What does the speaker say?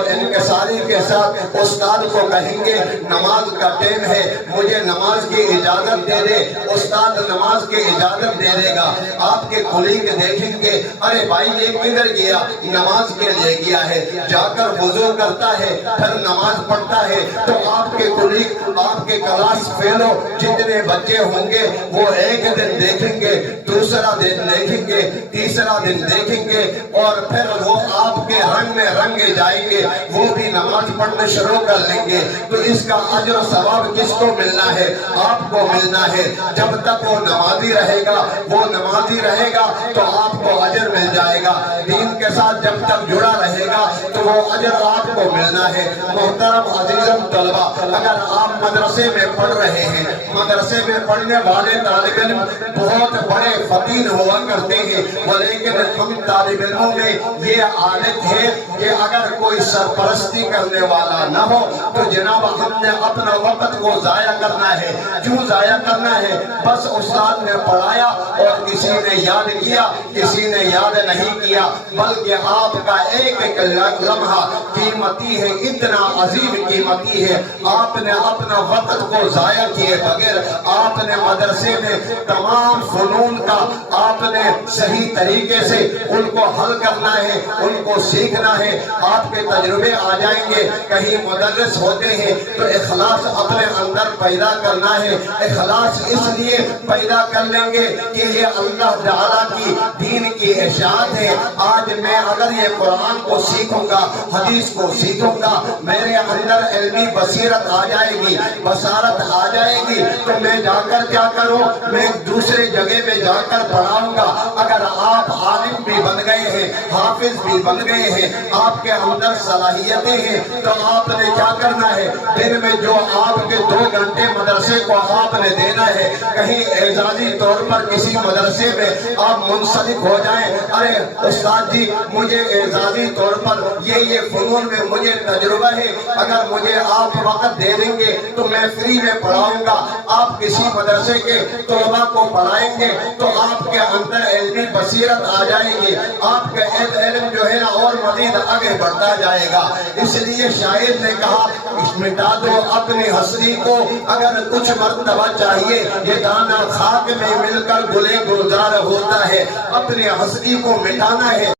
اور انکساری کے ساتھ استاد کو کہیں گے نماز کا ٹائم ہے، مجھے نماز کی اجازت دے دے، استاد نماز کی اجازت دے دے گا۔ آپ کے کولیگ دیکھیں گے ارے بھائی یہ کدھر گیا؟ نماز کے لیے گیا ہے، جا کر وضو کرتا ہے پھر نماز پڑھتا ہے۔ تو آپ کے کولیگ، آپ کے کلاس فیلو جتنے بچے ہوں گے وہ ایک دن دیکھیں گے، دوسرا دن دیکھیں گے، تیسرا دن دیکھیں گے، اور پھر وہ آپ کے رنگ میں رنگے جائیں گے، وہ بھی نماز پڑھنا شروع کر لیں گے۔ تو اس کا اجر و ثواب کس کو ملنا ہے؟ آپ کو ملنا ہے۔ جب تک وہ نمازی رہے گا، وہ نمازی رہے گا تو آپ کو اجر مل جائے گا۔ دین کے ساتھ جب تک جڑا رہے گا تو وہ اجر آپ کو ملنا ہے۔ محترم عزیزم طلبہ، اگر آپ مدرسے میں پڑھ رہے ہیں، مدرسے میں پڑھنے والے طالب علم بہت بڑے فقیر ہوا کرتے ہیں، لیکن ہم طالب علموں میں یہ عادت ہے کہ اگر کوئی سرپرستی کرنے والا نہ ہو تو جناب ہم نے اپنا وقت کو ضائع کرنا ہے۔ کیوں ضائع کرنا ہے؟ بس استاد نے پڑھایا اور کسی نے یاد کیا، کسی نے یاد نہیں کیا، بلکہ آپ کا ایک ایک لمحہ قیمتی ہے، اتنا عظیم قیمتی ہے۔ آپ نے اپنا وقت کو ضائع کیے بغیر آپ نے مدرسے میں تمام فنون کا آپ نے صحیح طریقے سے ان کو حل کرنا ہے، ان کو سیکھنا ہے۔ آپ کے تجربے آ جائیں گے، کہیں مدرس ہوتے ہیں تو اخلاص اپنے اندر پیدا کرنا ہے۔ اخلاص اس لیے پیدا کر لیں گے کہ یہ اللہ تعالیٰ کی دین کی اشاعت ہے۔ آج میں اگر یہ قرآن کو سیکھوں گا، حدیث کو سیکھوں گا، میرے اندر علمی بصیرت آ جائے گی، بصارت آ جائے گی، تو میں جا کر کیا کروں؟ میں دوسرے جگہ میں جا کر پڑھاؤں گا۔ اگر آپ عالم بھی بن گئے ہیں، حافظ بھی بن گئے ہیں، آپ کے اندر صلاحیتیں ہیں، تو آپ نے کیا کرنا ہے؟ دن میں جو آپ کے 2 گھنٹے مدرسے کو آپ نے دینا ہے، کہیں اعزازی طور پر کسی مدرسے میں آپ منسلک ہو جائیں، ارے استاد جی مجھے اعزازی طور پر یہ فنون میں مجھے تجربہ ہے، اگر مجھے آپ وقت دے دیں گے تو میں فری میں پڑھاؤں گا۔ آپ کسی مدرسے کے طلباء کو پڑھائیں گے تو آپ کے اندر علمی بصیرت آ جائے گی، آپ کا علم جو ہے نا اور مزید آگے بڑھتا جائے گا۔ اس لیے شاعر نے کہا مٹا دو اپنی ہستی کو اگر کچھ مرتبہ چاہیے، یہ دانا خاک میں مل کر گلے گلزار ہوتا ہے۔ اپنی ہستی کو مٹانا ہے۔